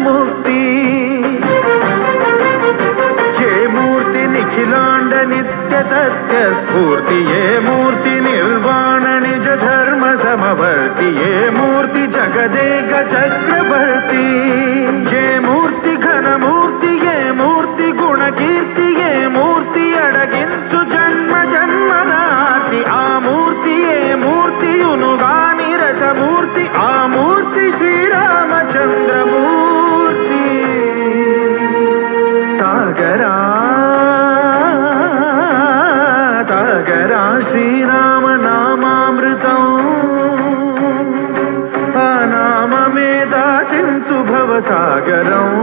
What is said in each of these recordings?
मुक्ति ये मूर्ति निखिलांड नित्य सत्य स्फूर्ति ये मूर्ति निर्वाण निज धर्म समवर्ति ये मूर्ति जगदेक चक्रवर्ती ये मूर्ति घन मूर्ति ये मूर्ति गुण कीर्ति ये मूर्ति अडगिंचु जन्म जन्मदार्ति आ मूर्ति ये मूर्ति युनुगानि रच मूर्ति आ मूर्ति श्रीरामचंद्र मूर्ति तागरा तागरा श्रीराम नामामृतं आ नाममे दाटिंचु भवसागरं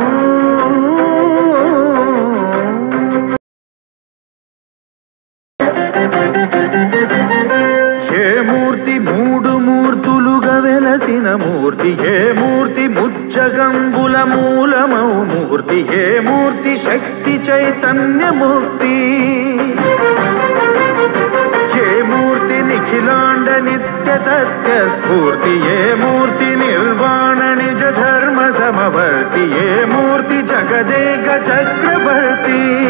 मूर्ति ये मूर्ति मुज्जगंबुल मूलमौ मूर्ति ये मूर्ति शक्ति चैतन्य मुक्ति ये मूर्ति निखिलांड नित्य सत्य स्फूर्ति ये मूर्ति निर्वाण निज धर्म समवर्ति ये मूर्ति जगदेक चक्रवर्ती।